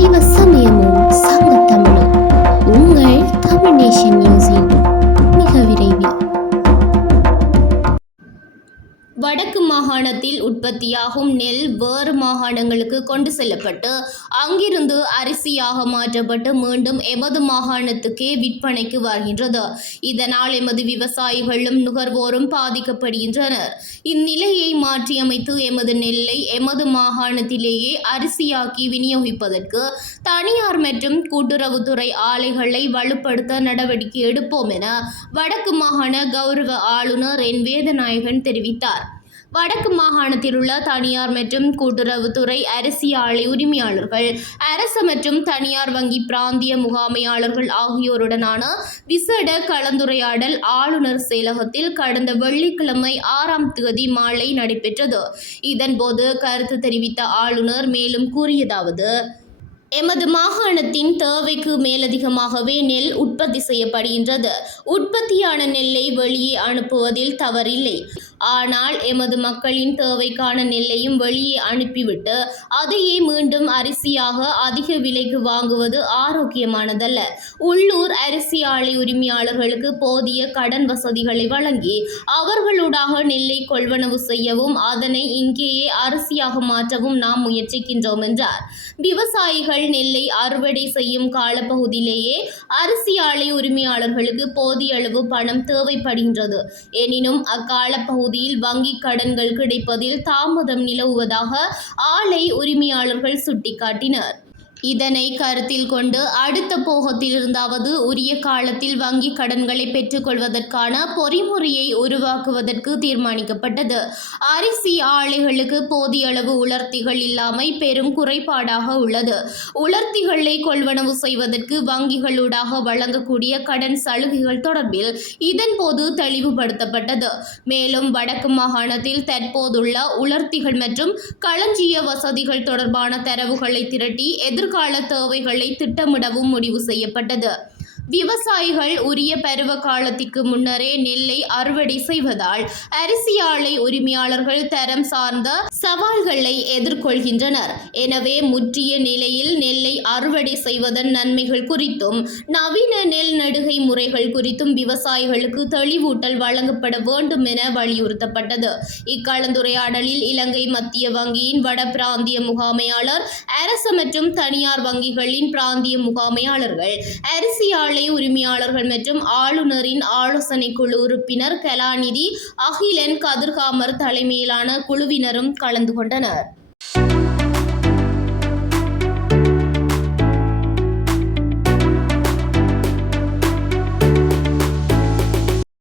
Leave us some. மாகாணத்தில் உற்பத்தியாகும் நெல் வேறு மாகாணங்களுக்கு கொண்டு செல்லப்பட்டு அங்கிருந்து அரிசியாக மாற்றப்பட்டு மீண்டும் எமது மாகாணத்துக்கே விற்பனைக்கு வருகின்றது. இதனால் எமது விவசாயிகளும் நுகர்வோரும் பாதிக்கப்படுகின்றனர். இந்நிலையை மாற்றியமைத்து எமது நெல்லை எமது மாகாணத்திலேயே அரிசியாக்கி விநியோகிப்பதற்கு தனியார் மற்றும் கூட்டுறவுத்துறை ஆலைகளை வலுப்படுத்த நடவடிக்கை எடுப்போம் என வடக்கு மாகாண கௌரவ ஆளுநர் என். வேதநாயகன் தெரிவித்தார். வடக்கு மாகாணத்தில் உள்ள தனியார் மற்றும் கூட்டுறவுத்துறை அரிசி ஆலை உரிமையாளர்கள் அரசு மற்றும் தனியார் வங்கி பிராந்திய முகாமையாளர்கள் ஆகியோருடனான விசேட கலந்துரையாடல் ஆளுநர் செயலகத்தில் கடந்த வெள்ளிக்கிழமை ஆறாம் தேதி மாலை நடைபெற்றது. இதன்போது கருத்து தெரிவித்த ஆளுநர் மேலும் கூறியதாவது எமது மாகாணத்தின் தேவைக்கு மேலதிகமாகவே நெல் உற்பத்தி செய்யப்படுகின்றது. உற்பத்தியான நெல்லை வெளியே அனுப்புவதில் தவறில்லை. ஆனால் எமது மக்களின் தேவைக்கான நெல்லையும் வெளியே அனுப்பிவிட்டு அதையே மீண்டும் அரிசியாக அதிக விலைக்கு வாங்குவது ஆரோக்கியமானதல்ல. உள்ளூர் அரிசி ஆலை உரிமையாளர்களுக்கு போதிய கடன் வசதிகளை வழங்கி அவர்களூடாக நெல்லை கொள்வனவு செய்யவும் அதனை இங்கேயே அரிசியாக மாற்றவும் நாம் முயற்சிக்கின்றோம் என்றார். விவசாயிகள் நெல்லை அறுவடை செய்யும் காலப்பகுதியிலேயே அரிசி ஆலை உரிமையாளர்களுக்கு போதிய அளவு பணம் தேவைப்படுகின்றது. எனினும் அக்காலப்பகுதியில் வங்கி கடன்கள் கிடைப்பதில் தாமதம் நிலவுவதாக ஆலை உரிமையாளர்கள் சுட்டிக்காட்டினர். இதனை கருத்தில் கொண்டு அடுத்த போகத்திலிருந்தாவது உரிய காலத்தில் வங்கி கடன்களை பெற்றுக்கொள்வதற்கான பொறிமுறையை உருவாக்குவதற்கு தீர்மானிக்கப்பட்டது. அரிசி ஆலைகளுக்கு போதிய அளவு உலர்த்திகள் இல்லாமை பெரும் குறைபாடாக உள்ளது. உலர்த்திகளை கொள்வனவு செய்வதற்கு வங்கிகளூடாக வழங்கக்கூடிய கடன் சலுகைகள் தொடர்பில் இதன்போது தெளிவுபடுத்தப்பட்டது. மேலும் வடக்கு மாகாணத்தில் தற்போதுள்ள உலர்த்திகள் மற்றும் களஞ்சிய வசதிகள் தொடர்பான தரவுகளை திரட்டி எதிர்கால தேவைகளை திட்டமிடவும் முடிவு செய்யப்பட்டது. விவசாயிகள் உரிய பருவ காலத்திற்கு முன்னரே நெல்லை அறுவடை செய்வதால் அரிசி ஆலை உரிமையாளர்கள் தரம் சார்ந்த சவால்களை எதிர்கொள்கின்றனர். எனவே முற்றிய நிலையில் நெல்லை அறுவடை செய்வதன் நன்மைகள் குறித்தும் நவீன நெல் நடுகை முறைகள் குறித்தும் விவசாயிகளுக்கு தெளிவூட்டல் வழங்கப்பட வேண்டும் என வலியுறுத்தப்பட்டது. இக்கலந்துரையாடலில் இலங்கை மத்திய வங்கியின் வட பிராந்திய முகாமையாளர் அரசு மற்றும் தனியார் வங்கிகளின் பிராந்திய முகாமையாளர்கள் அரிசி ஆலை உரிமையாளர்கள் மற்றும் ஆளுநரின் ஆலோசனை குழு உறுப்பினர் கலாநிதி அகிலன் கதிர்காமர் தலைமையிலான குழுவினரும் கலந்து கொண்டனர்.